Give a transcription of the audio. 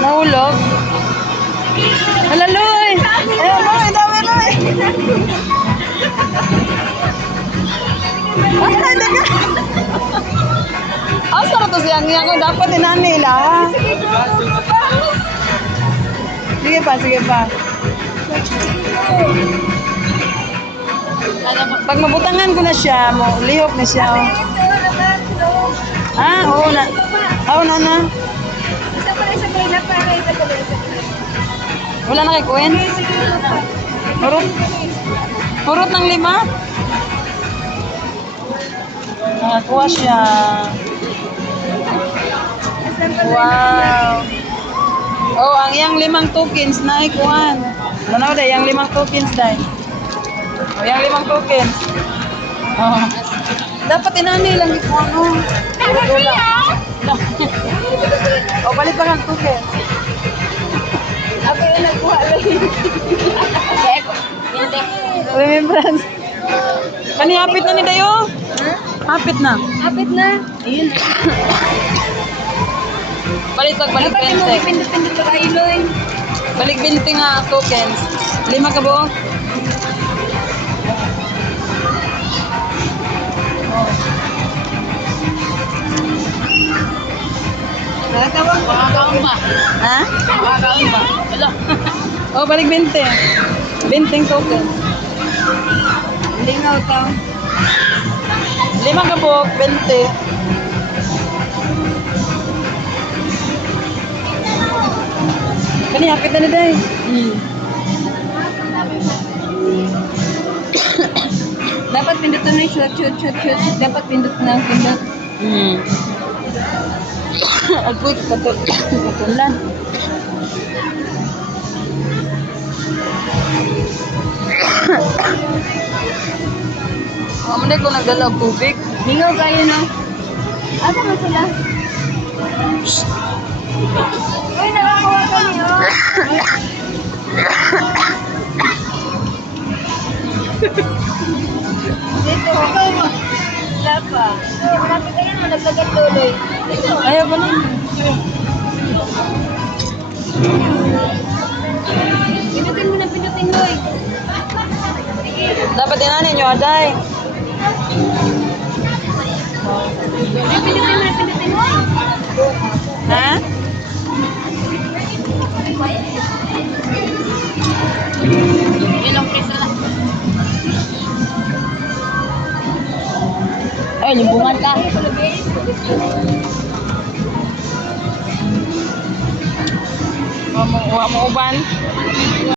Nahulog. Hala, Loy! Ayun, Loy! Dami, Loy! Ay, daga! Asa na to siya? Ngayon ko dapat inani nila. Sige pa, sige pa. Pag mabutangan ko na siya, lihok na siya. Oh. Ah, oo na. Oo na na. Wala na kay Kuwen? Purot? Purot ng 5? Nakakuha siya. Wow. Oh, ang iyang 5 tokens na ikuhan. Manaw day, yung 5 tokens day. Oh, yung 5 tokens. Oh. Dapat inani lang ikuhan. Oh. Oh, balik pa ng tokens. Ako yung nagkuha lang. Remembrance. Kani hapit na ni Dayo? Hapit na. Hapit na. Ayun. Balik 20. Pindot-pindot pa kayo, Loy. Balik 20 nga tokens. 5 ka buo? Nakatawag. Makakaon ba? Ha? Makakaon ba? Wala. Oh, balik 20. 20 tokens. Lingaw ka. 5 ka buo, 20. Kani hapit na ni Day. Dapat pindot na yung shoot. Dapat pindot na pindot. Agoy, katulan. Mamanda ko nagdala og tubig. Lingaw kayo, no? Asa mo sila? Uy, nakakuha ka niyo. Dito. Wala pa. Malapit ka yan, malaglagat tuloy. Dito. Ayaw ba na? Pindutin, Loy. Dapat dinanin nyo, Aday. Pindutin. Ha? Ilang piso lang. Ay, limbungan ka. Wa mo uban.